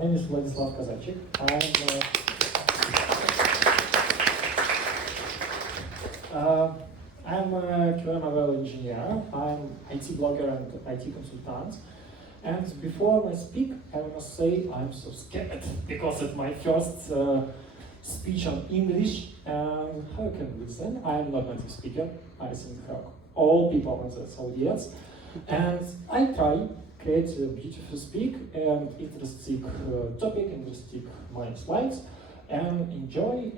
name is Vladislav Kazachek. I'm a QA/ML engineer. I'm IT blogger and IT consultant. And before I speak, I must say I'm so scared because it's my first speech on English. And how you can listen? I'm not a native speaker. I think all people in this audience. And I try create a beautiful speak and interesting topic, interesting my slides, and enjoy.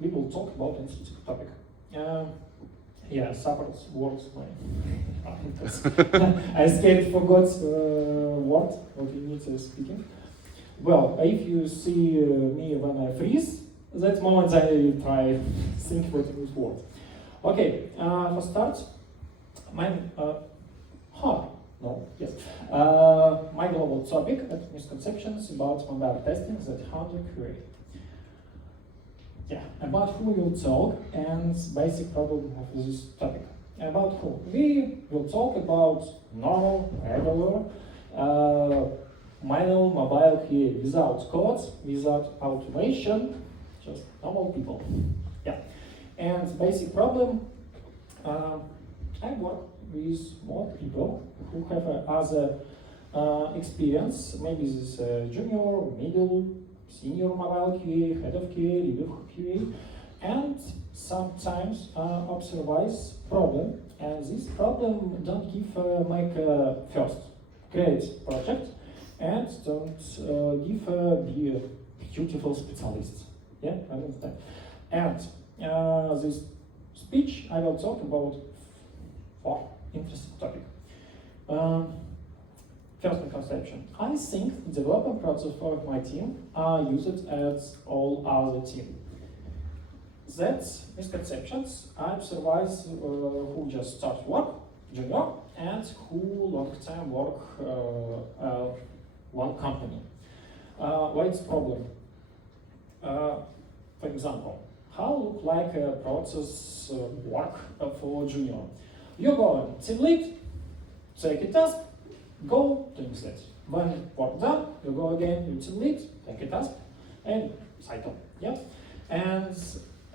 We will talk about interesting topic. Yeah, support words my I scared forgot word what we need speaking. Well, if you see me when I freeze, that moment I try think what it word. Okay, for start, my my global topic at Misconceptions about mobile testing that hinder QA. Yeah, about who we'll talk and basic problem of this topic. About who? We will talk about normal, regular, manual mobile QA without code, without automation, just normal people. Yeah, and basic problem. I work with more people who have other experience. Maybe this junior, middle, senior mobile QA, head of QA, lead of QA, and sometimes observe problem. And this problem don't give make first create project and don't give be a beautiful specialist. Yeah, I understand. And this speech I will talk about four interesting topic. First misconception. I think development process for my team are used as all other team. That's misconceptions. I observe who just start work, junior, and who long time work one company. What's the problem? For example, how look like a process work for junior? You go team lead, take a task, go doing that. When work done, you go again, you team lead, take a task, and cycle. Yeah, and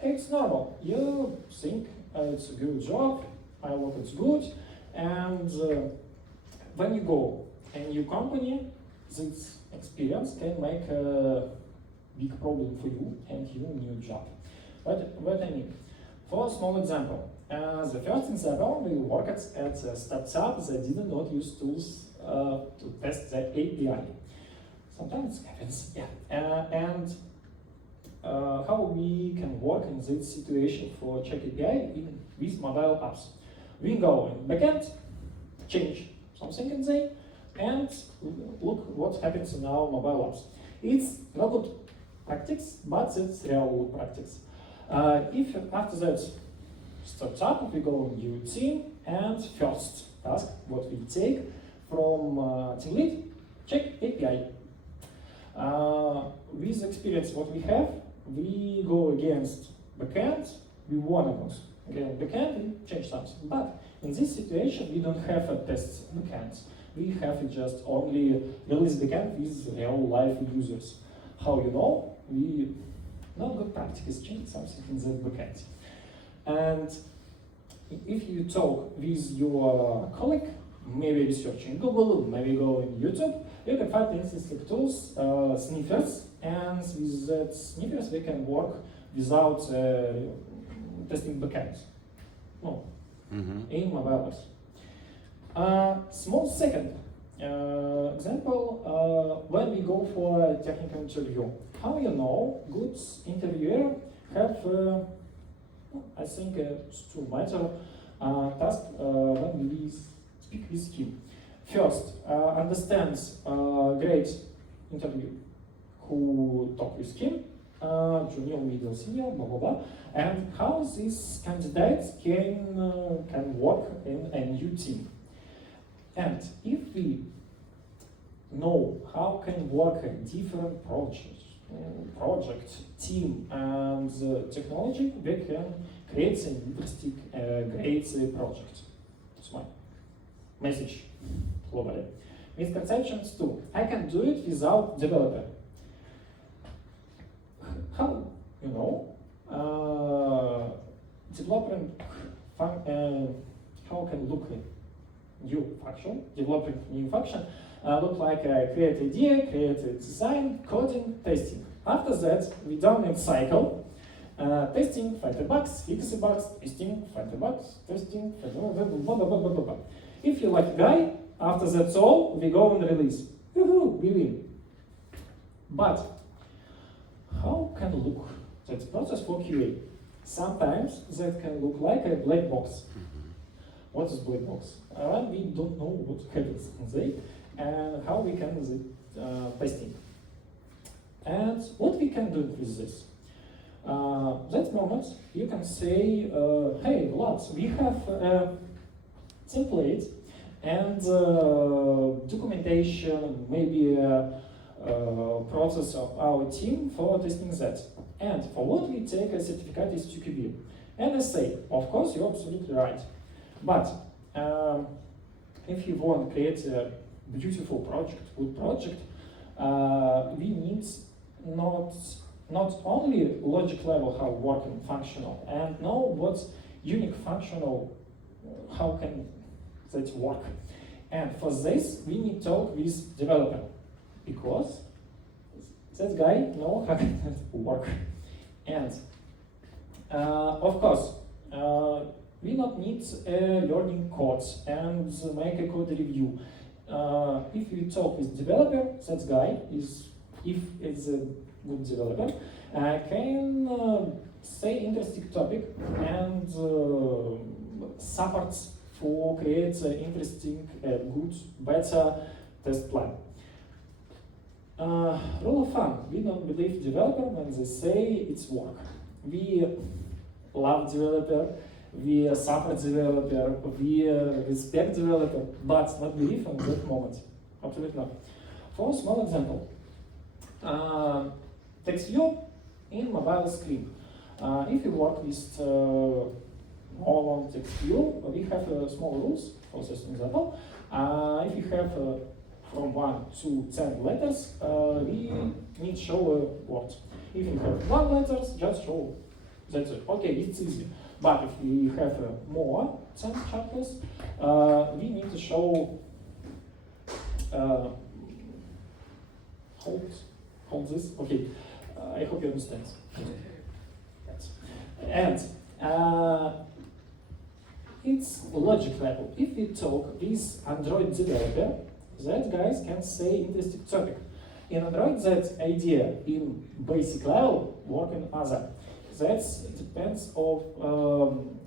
it's normal. You think it's a good job, I work it's good, and when you go in new company, this experience can make a big problem for you and your new job. What I mean? For a small example, the first example, we worked at a startup that did not use tools to test the API. Sometimes it happens, yeah. And how we can work in this situation for check API with mobile apps. We go in backend, change something in there, and look what happens in our mobile apps. It's not good practice, but it's real practice. If after that starts up, we go in new team, and first task what we take from team lead, check API. With experience what we have, we go against backend, we want to again backend, we change something. But in this situation, we don't have a test backend. We have just only release backend with real life users. How you know? We not good practice change something in that backend. And if you talk with your colleague, maybe researching Google, maybe go in YouTube, you can find interesting tools, sniffers, and with that sniffers we can work without testing backends. No, in mobile apps. Small second example, when we go for a technical interview, how you know good interviewer have, I think it's two matter task when we speak with him. First, understands great interview who talk with him, junior, middle, senior, blah blah blah, and how these candidates can work in a new team. And if we know how can work a different project, team, and technology, we can create an interesting, great project. That's my message globally. Misconceptions 2. I can do it without developer. How? You know, developing how can look new function, developing new function look like create idea, create a design, coding, testing. After that, we done in cycle. Testing, find the bugs, fix the bugs, testing, find the bugs, testing, find the blah, blah, blah, blah, blah, blah. If you like guy, after that's all, we go and release. Woohoo, we win. But how can look that process for QA? Sometimes that can look like a black box. What is black box? We don't know what happens inside and how we can do testing. And what we can do with this? That moment you can say, hey Vlad, we have a template and documentation, maybe a process of our team for testing that. And for what we take a certificate is QB. And I say, of course, you're absolutely right. But if you want to create a beautiful project, good project, we need not only logic level how working functional and know what's unique functional, how can that work. And for this, we need to talk with developer because that guy know how can it work. And of course, we not need learning codes and make a code review. If you talk with developer, that guy is, if it's a good developer, can say interesting topic and supports for create interesting, good, better test plan. Rule of thumb, we don't believe developer when they say it's work. We love developer, we support developer, we respect developer, but not believe in that moment. Absolutely not. For a small example, text view in mobile screen. If you work with normal text view, we have small rules for this example. If you have from 1 to 10 letters, we need to show a word. If you have 1 letter, just show. That's it. Okay, it's easy. But if we have more 10 chapters, we need to show hold this. Okay, I hope you understand. And it's logic level. If we talk with Android developer, that guys can say interesting topic. In Android, that idea in basic level work in other. That depends of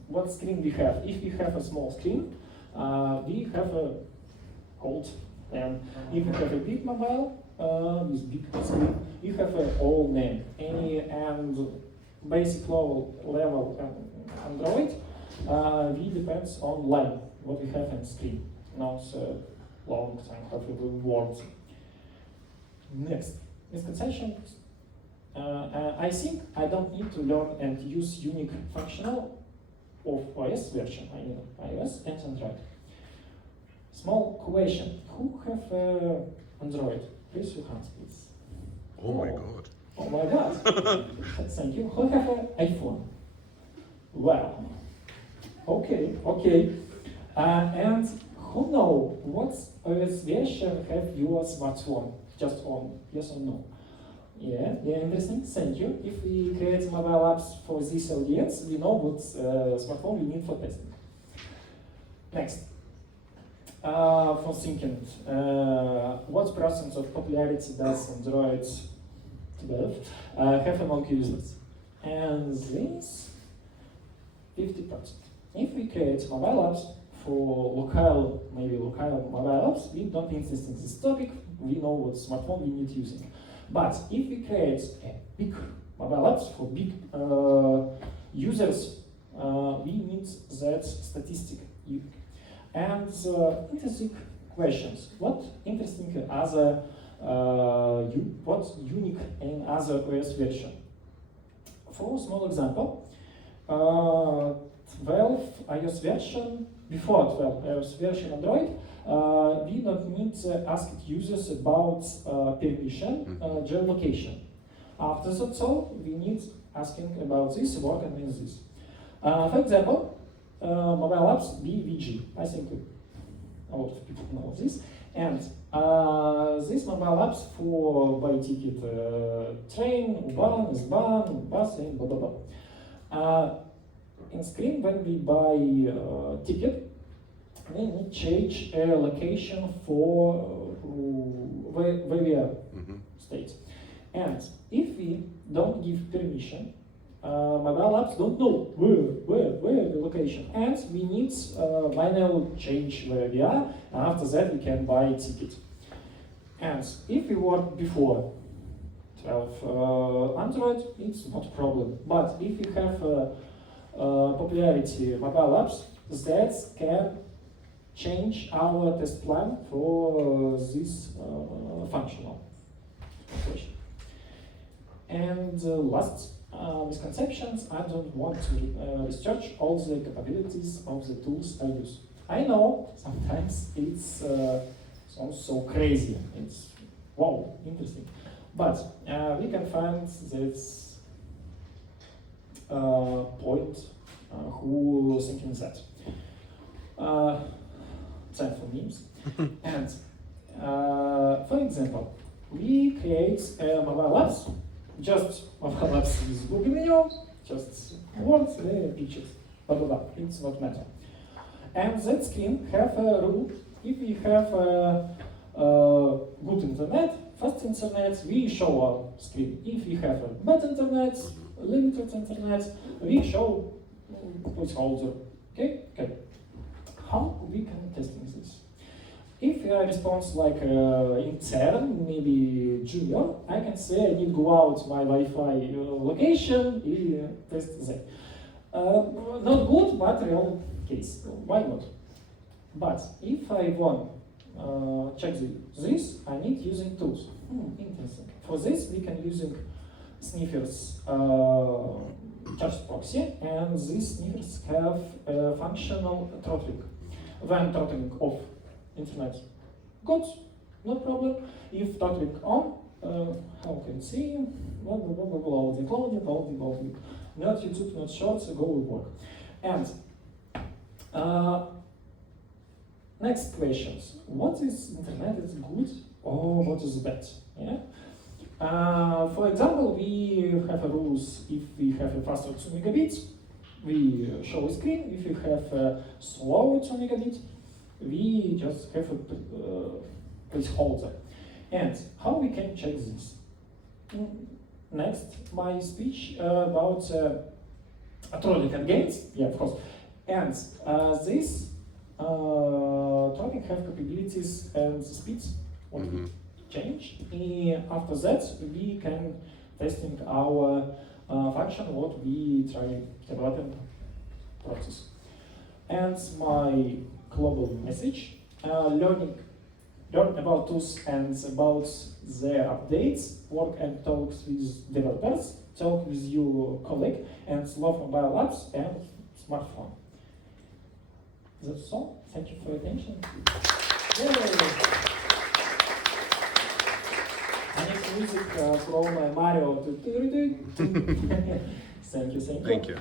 what screen we have. If we have a small screen, we have a hold. And if we have a big mobile with big screen, you have a all name. Any and basic level Android, we depends on line what we have in screen, not long time of words. Next, misconceptions. I think I don't need to learn and use unique functional of OS version, I mean iOS and Android. Small question, who have Android? Raise your hands, please. Oh my god. Oh my god. Thank you. Who have an iPhone? Wow. Okay. And who know what OS version have your smartphone? Just on, yes or no? Yeah, interesting. Thank you. If we create mobile apps for this audience, we know what smartphone we need for testing. Next, for thinking, what percent of popularity does Android 12 have among users? And this 50%. If we create mobile apps for local mobile apps, we don't insist on this topic. We know what smartphone we need using. But if we create a big mobile apps for big users, we need that statistic. And interesting questions. What interesting other what's unique in other OS version? For a small example, 12 iOS version before 12 iOS version Android, we don't need to ask users about permission, geolocation. After that, so we need asking about this, work and means this. For example, mobile apps BVG. I think a lot of people know this. And these mobile apps for buy ticket, train, U-Bahn, S-Bahn, bus, and blah blah blah. In screen, when we buy ticket, we need to change a location for where we are state. And if we don't give permission, mobile apps don't know where the location, and we need manually change where we are. And after that, we can buy a ticket. And if we work before 12 Android, it's not a problem. But if we have popularity mobile apps, that can change our test plan for this functional question. And last, misconceptions. I don't want to research all the capabilities of the tools I use. I know sometimes it's sounds so crazy. It's wow, interesting. But we can find this point who thinking that. Time for memes. And for example, we create mobile apps, just mobile apps with Google menu, just words, pictures, blah blah blah. It's not matter. And that screen have a rule. If we have good internet, fast internet, we show our screen. If we have a bad internet, limited internet, we show placeholder. Okay? How we can testing this? If a response like intern, maybe junior, I can say I need go out my Wi-Fi location, test that. Not good, but real case. Why not? But if I want check this, I need using tools. Interesting. For this, we can using sniffers charge proxy, and these sniffers have functional throttling. When throttling off, internet good, no problem. If throttling on, how can you see? Loading, not YouTube, not shorts, go will work. And next questions. What is internet is good or what is bad? Yeah. For example, we have a rules. If we have a faster 2 megabits, we show a screen. If we have a slower 2 megabit, we just have a placeholder. And how we can check this? Next, my speech about trolling against, yeah, of course. And this trolling have capabilities and speeds. What we change. After that, we can testing our function what we try developing process. And my global message: learn about tools and about their updates, work and talks with developers, talk with your colleague, and love mobile apps and smartphone. That's all. Thank you for your attention. Next music from Mario. Thank you. Thank you.